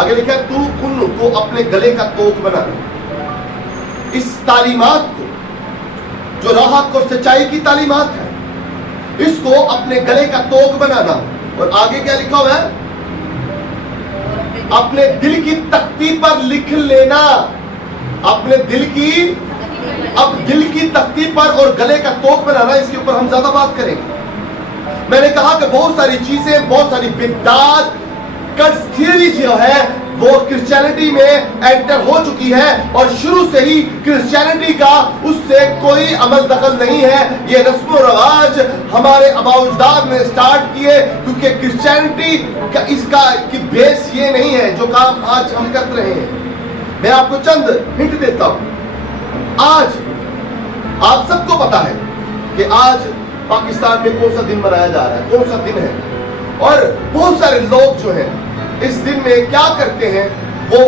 آگے لکھا ہے تو ان کو اپنے گلے کا توق بنانا. اس تعلیمات کو جو راہ حق اور سچائی کی تعلیمات ہے اس کو اپنے گلے کا توق بنانا. اور آگے کیا لکھا ہوا ہے؟ اپنے دل کی تختی پر لکھ لینا. اپنے دل کی تختی پر اور گلے کا توق بنانا. اس کے اوپر ہم زیادہ بات کریں گے. میں نے کہا کہ بہت ساری چیزیں, بہت ساری بدعات, کٹس تھیوری جو ہے وہ کرسچینٹی میں انٹر ہو چکی ہے اور شروع سے ہی کرسچینٹی کا اس سے کوئی عمل دخل نہیں ہے. یہ رسم و رواج ہمارے آباء و اجداد نے سٹارٹ کیے کیونکہ کرسچینٹی کا اس کا کی بیس یہ نہیں ہے جو کام آج ہم کر رہے ہیں. میں آپ کو چند ہنٹ دیتا ہوں. آج آپ سب کو پتا ہے کہ آج پاکستان میں کون سا دن منایا جا رہا ہے, کون سا دن ہے. اور بہت سارے لوگ جو ہیں اس دن میں کیا کرتے ہیں, وہ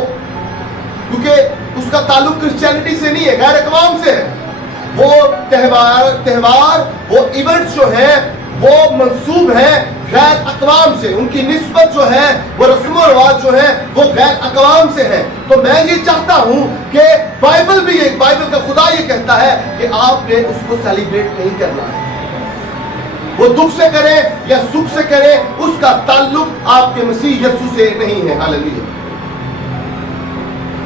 کیونکہ اس کا تعلق کرسچینٹی سے نہیں ہے, غیر اقوام سے ہے. وہ تہوار وہ ایونٹس جو ہیں وہ منسوب ہیں غیر اقوام سے. ان کی نسبت جو ہے وہ رسم و رواج جو ہے وہ غیر اقوام سے ہے. تو میں یہ چاہتا ہوں کہ بائبل کا خدا یہ کہتا ہے کہ آپ نے اس کو سیلیبریٹ نہیں کرنا ہے. وہ دکھ سے کرے یا سکھ سے کرے, اس کا تعلق آپ کے مسیح یسوع سے نہیں ہے. ہاللیلویا.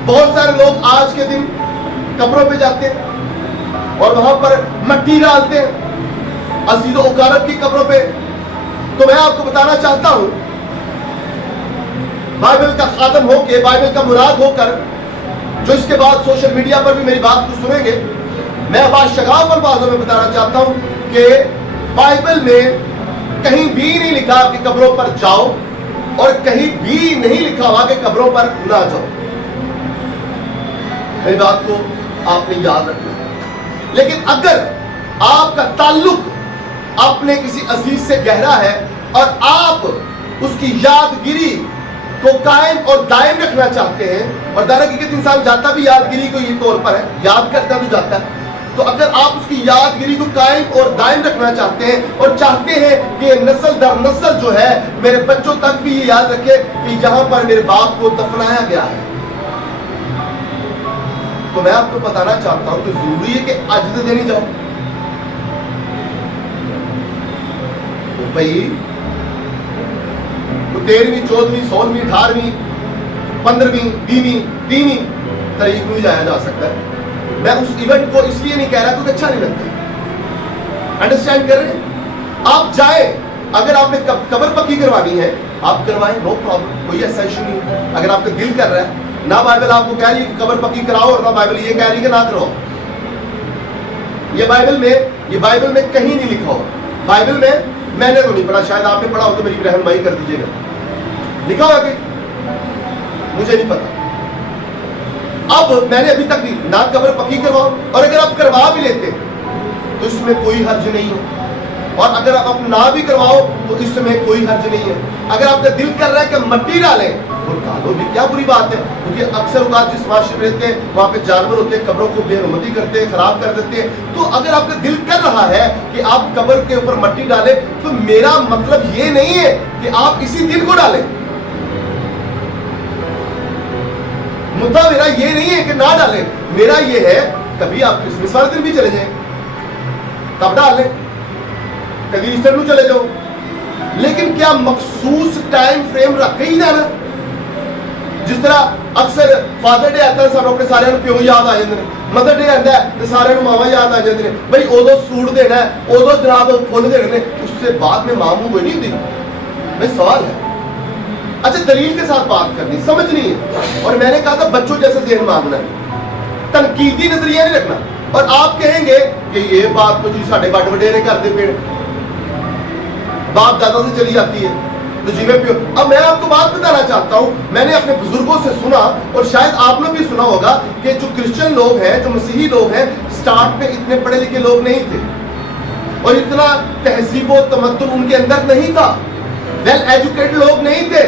بہت سارے لوگ آج کے دن قبروں پہ جاتے ہیں اور وہاں پر مٹی ڈالتے ہیں عزیز و اقارب کی قبروں پہ. تو میں آپ کو بتانا چاہتا ہوں, بائبل کا خادم ہو کے, بائبل کا مراد ہو کر, جو اس کے بعد سوشل میڈیا پر بھی میری بات کو سنیں گے, میں باشگاف الفاظوں میں بتانا چاہتا ہوں کہ بائبل میں کہیں بھی نہیں لکھا کہ قبروں پر جاؤ اور کہیں بھی نہیں لکھا ہوا کہ قبروں پر نہ جاؤ. میری بات کو آپ نے یاد رکھنا. لیکن اگر آپ کا تعلق اپنے کسی عزیز سے گہرا ہے اور آپ اس کی یادگیری کو قائم اور دائم رکھنا چاہتے ہیں, اور در حقیقت انسان جاتا بھی یادگیری کو یہ طور پر ہے, یاد کرتا تو جاتا ہے. تو اگر آپ اس کی یادگیری کو قائم اور دائم رکھنا چاہتے ہیں اور چاہتے ہیں کہ نسل در نسل جو ہے میرے بچوں تک بھی یہ یاد رکھے کہ یہاں پر میرے باپ کو دفنایا گیا ہے, تو میں آپ کو بتانا چاہتا ہوں کہ ضروری ہے کہ اجدت دینی جاؤ. تو بھائی 13ویں 14ویں 16ویں 18ویں 15ویں 20ویں 3ویں تاریخ میں جایا جا سکتا ہے. میں اس ایونٹ کو اس لیے نہیں کہہ رہا کیونکہ اچھا نہیں لگتا. انڈرسٹینڈ کر رہے ہیں؟ آپ جائیں, اگر آپ نے قبر پکی کروانی ہے آپ کروائیں, نو پرابلم, کوئی ایسا ایشو نہیں ہے. اگر آپ کا دل کر رہا ہے, نہ بائبل آپ کو کہہ رہی ہے کہ قبر پکی کراؤ اور نہ بائبل یہ کہہ رہی ہے کہ نہ کرو. یہ بائبل میں کہیں نہیں لکھا ہو. بائبل میں نے تو نہیں پڑھا, شاید آپ نے پڑھا ہو تو میری رہنمائی کر دیجیے گا. لکھا ہوا کہ مجھے نہیں پتا. اب میں نے ابھی تک بھی نہ قبر پکی کرواؤ, اور اگر آپ کروا بھی لیتے تو اس میں کوئی حرج نہیں ہے, اور اگر آپ نہ بھی کرواؤ تو اس میں کوئی حرج نہیں ہے. اگر آپ کا دل کر رہا ہے کہ مٹی ڈالیں اور ڈالو بھی, کیا بری بات ہے. کیونکہ اکثر اوقات جس معاشرے میں رہتے ہیں وہاں پہ جانور ہوتے ہیں, قبروں کو بے حرمتی کرتے ہیں, خراب کر دیتے ہیں. تو اگر آپ کا دل کر رہا ہے کہ آپ قبر کے اوپر مٹی ڈالیں تو میرا مطلب یہ نہیں ہے کہ آپ اسی دن کو ڈالیں. مدعا میرا یہ نہیں ہے کہ نہ ڈالیں, میرا یہ ہے کبھی آپ کرسمس والے دن بھی چلے جائیں تب ڈال لیں, کبھی ایسٹر میں چلے جاؤ, لیکن کیا مخصوص ٹائم فریم رکھ کے ہی جانا. جس طرح اکثر فادر ڈے آتا ہے سانو اپنے سارے پیو یاد آ جاتے ہیں, مدر ڈے آتا ہے تو سارے ماوا یاد آ جاتے ہیں. بھائی ادو سوٹ دینا ہے, ادو جناب فل دینے, اس سے بعد میں ماں منہ کوئی نہیں ہوتی. بھائی سوال ہے, اچھا دلیل کے ساتھ بات کرنی, سمجھنی ہے. اور میں نے کہا تھا بچوں جیسے ذہن مانگنا ہے, تنقیدی نظریہ نہیں رکھنا. اور آپ کہیں گے کہ یہ بات تو جی ساڈے بڑ وڈیرے کرتے پے, باپ دادا سے چلی جاتی ہے تو جی میں پیو. اب میں آپ کو بات بتانا چاہتا ہوں, میں نے اپنے بزرگوں سے سنا اور شاید آپ نے بھی سنا ہوگا کہ جو کرسچن لوگ ہیں, جو مسیحی لوگ ہیں, سٹارٹ پہ اتنے پڑھے لکھے لوگ نہیں تھے اور اتنا تہذیب و تمدن ان کے اندر نہیں تھا. ویل ایجوکیٹڈ لوگ نہیں تھے,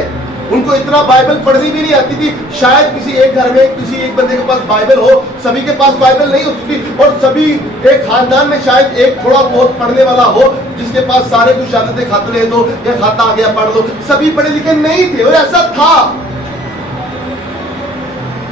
ان کو اتنا بائبل پڑھنی بھی نہیں آتی تھی. شاید کسی ایک گھر میں کسی ایک بندے کے پاس بائبل ہو, سبھی کے پاس بائبل نہیں ہوتی تھی, اور سبھی ایک خاندان میں شاید ایک تھوڑا بہت پڑھنے والا ہو جس کے پاس سارے کچھ عادتیں خط لے دو یا کھاتا آ گیا پڑھ دو. سبھی پڑھے لکھے نہیں تھے, اور ایسا تھا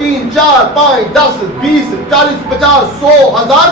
3, 4, 5, 10, 20, 40, 50, 100, 1000